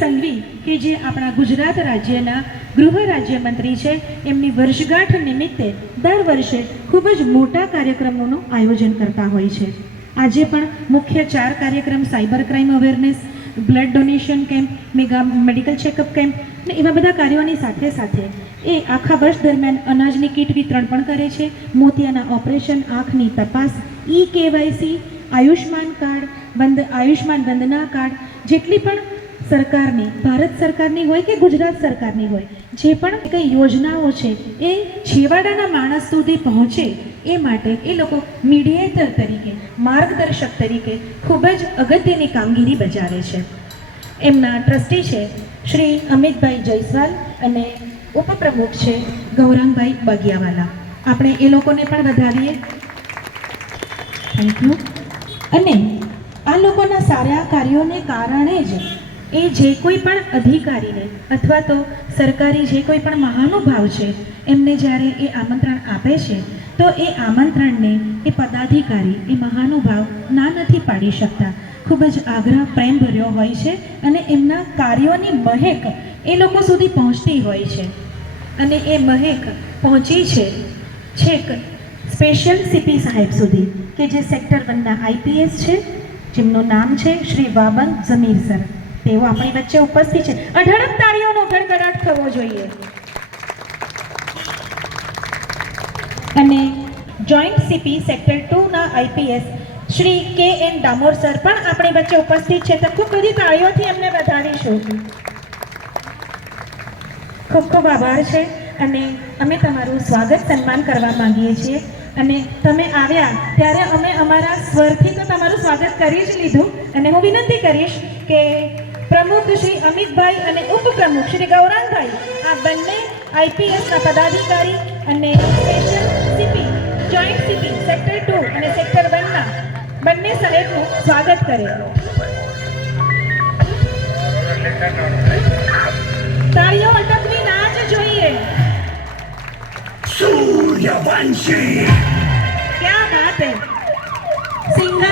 સંઘવી કે જે આપણા ગુજરાત રાજ્યના ગૃહ રાજ્યમંત્રી છે, એમની વર્ષગાંઠ નિમિત્તે દર વર્ષે ખૂબ જ મોટા કાર્યક્રમોનું આયોજન કરતા હોય છે. આજે પણ મુખ્ય 4 કાર્યક્રમ cyber crime awareness, blood donation camp, mega medical checkup camp ને એવા બધા કાર્યોની સાથે સાથે એ આખા વર્ષ દરમિયાન અનાજની કીટ વિતરણ પણ કરે છે. મોતિયાના ઓપરેશન, આંખની તપાસ, KYC, આયુષ્માન કાર્ડ, આયુષ્માન વંદના કાર્ડ, જેટલી પણ સરકારની, ભારત સરકારની હોય કે ગુજરાત સરકારની હોય, જે પણ કંઈ યોજનાઓ છે એ છેવાડાના માણસ સુધી પહોંચે એ માટે એ લોકો મીડિયેટર તરીકે, માર્ગદર્શક તરીકે ખૂબ જ અગત્યની કામગીરી બજાવે છે. એમના ટ્રસ્ટી છે શ્રી અમિતભાઈ જયસ્વાલ અને ઉપપ્રમુખ છે ગૌરાંગભાઈ બગિયાવાલા. આપણે એ લોકોને પણ વધાવીએ. Thank you. અને આ લોકોના સારા કાર્યોને કારણે જ એ જે કોઈ પણ અધિકારીને અથવા તો સરકારી જે કોઈ પણ મહાનુભાવ છે એમને જ્યારે એ આમંત્રણ આપે છે તો એ આમંત્રણને એ પદાધિકારી, એ મહાનુભાવ ના નથી પાડી શકતા. ખૂબ જ આગ્રહ પ્રેમભર્યો હોય છે અને એમના કાર્યોની મહેક એ લોકો સુધી પહોંચતી હોય છે. અને એ મહેક પહોંચી છે છેક સ્પેશિયલ CP સાહેબ સુધી, કે જે સેક્ટર 1ના IPS છે, જેમનું નામ છે શ્રી વાબંગ ઝમીર સર. તેઓ આપણી વચ્ચે ઉપસ્થિત છે. અઢળક તાળીઓનો ગડગડાટ થવો જોઈએ. અને જોઈન્ટ CP સેક્ટર 2ના IPS Shri KN Damor sir પણ આપણી વચ્ચે ઉપસ્થિત છે. તો ખૂબ બધી તાળીઓથી એમને વધાવીશું. ખૂબ ખૂબ આભાર છે. અને અમે તમારું સ્વાગત સન્માન કરવા માંગીએ છીએ. અને તમે આવ્યા ત્યારે અમે અમારા સ્વરથી તો તમારું સ્વાગત કરી જ લીધું. અને હું વિનંતી કરીશ કે પ્રમુખ શ્રી અમિતભાઈ અને ઉપપ્રમુખ શ્રી ગૌરાંગભાઈ, આ બંને IPSના પદાધિકારી અને special CP, joint CP sector 2 અને સેક્ટર 1ના બંને સાહેબનું સ્વાગત કરે. તાળીઓ અટકવી ના જ જોઈએ. सूर्यवंशी क्या बात है. सिंघा